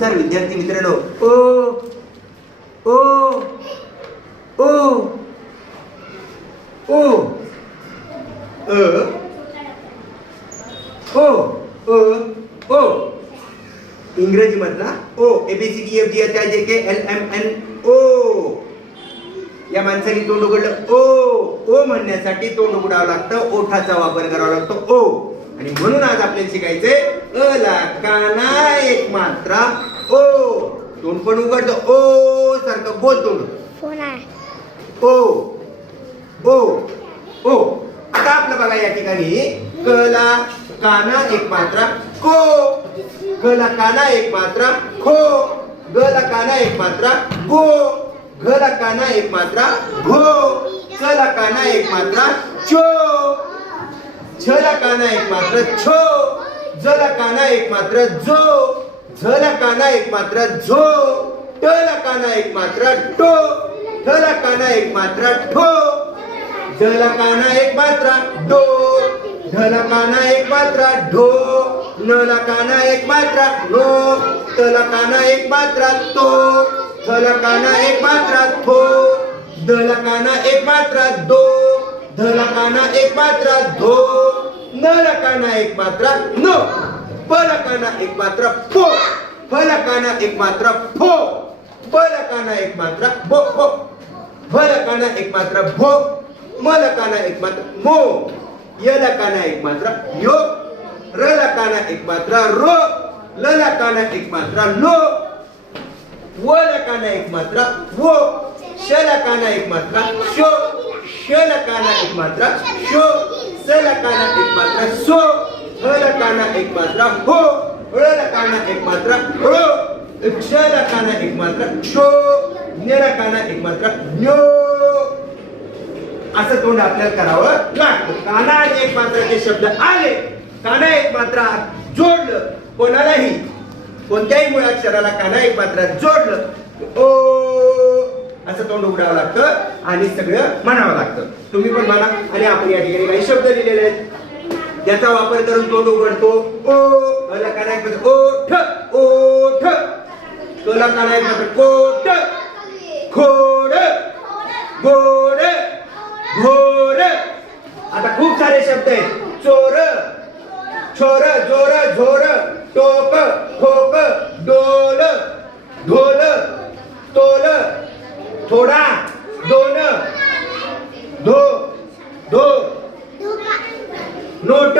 नमस्कार विद्यार्थी मित्रांनो. ओ ओ ओ ओ अ ओ ओ. इंग्रजी मधला O A B C D F G H I J K L M N O या माणसाने तोंड उघडलं ओ. ओ म्हणण्यासाठी तोंड उघडावं लागतं ओठाचा वापर करावा लागतो ओ. आणि म्हणून आज आपल्याला शिकायचंय अ ला काना एक मात्रा. ओ तोंड पण उघडतं ओ सारखं बोल तोंड. ओ ओ ओ. आता आपलं बघा या ठिकाणी. कला काना एक मात्रा. को गला काना एक मात्रा. खो. गला काना एक मात्रा. गो गला काना एक मात्रा. घो. चला काना एक मात्रा. चो छला काना एक मात्र. छो. जला काना एक मात्र जो झला काना एक मात्र झो टला काना एक मात्र टो ठला काना एक मात्र ठो झला काना एक मात्र डो ढला काना एक मात्र ढो नला काना एक मात्रा नो तला काना एक मात्र तो थला काना एक मात्र थो दला काना एक मात्र दो धला काना एक मात्र धो नला काना एक मात्रा न. पला काना एक मात्रा पो. फला काना एक मात्रा फो. बला काना एक मात्रा बो. हो. बो भला काना एक मात्रा भो. मला काना एक मात्रा मो. यला काना एक मात्रा यो. रला काना एक मात्रा रो. लला काना एक मात्रा लो. वला काना एक मात्रा वो. शला काना एक मात्रा शो. शला काना एक मात्रा शो. सला काना एक मात्रा सो ह लकाना एक मात्रा हो ळ लकाना एक मात्रा ळ हो, क्ष लकाना एक मात्रा क्षो न्यला लकाना एक मात्रा न्यो. असं तोंड आपल्याला करावं लागतं. काना आणि एक मात्राचे शब्द आले काना एक मात्रा जोडलं कोणालाही कोणत्याही मुळाक्षराला काना एक मात्रा जोडलं ओ. असं तोंड उघडावं लागतं आणि सगळं म्हणावं लागतं. तुम्ही पण म्हणा आणि आपण या ठिकाणी काही शब्द लिहिलेले आहेत. ज्याचा वापर करून तोंड उघडतो ओ अला काना एक मात्रा ओठ ओठ मात्रा कोट खोड गोड घोर. आता खूप सारे शब्द आहेत. चोर छोर जोर झोर टोक ठोक डोल ढोल तोल थोडा दोन धो धो नोट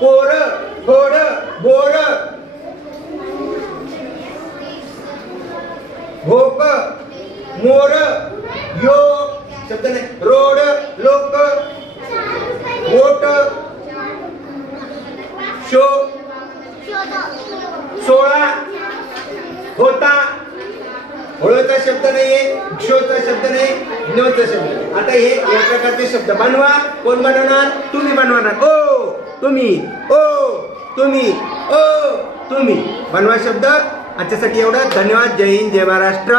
पोर थोड बोर भोक मोर यो शब्द नाही. रोड लोक वोट शो सोळा होता. होळचा शब्द नाहीये क्षोचा शब्द नाही नचा शब्द आता हे या प्रकारचे शब्द. बनवा कोण बनवणार? तुम्ही बनवणार. ओ तुम्ही. ओ तुम्ही. ओ तुम्ही. बनवा शब्द. आजच्यासाठी एवढं. धन्यवाद. जय हिंद जय महाराष्ट्र.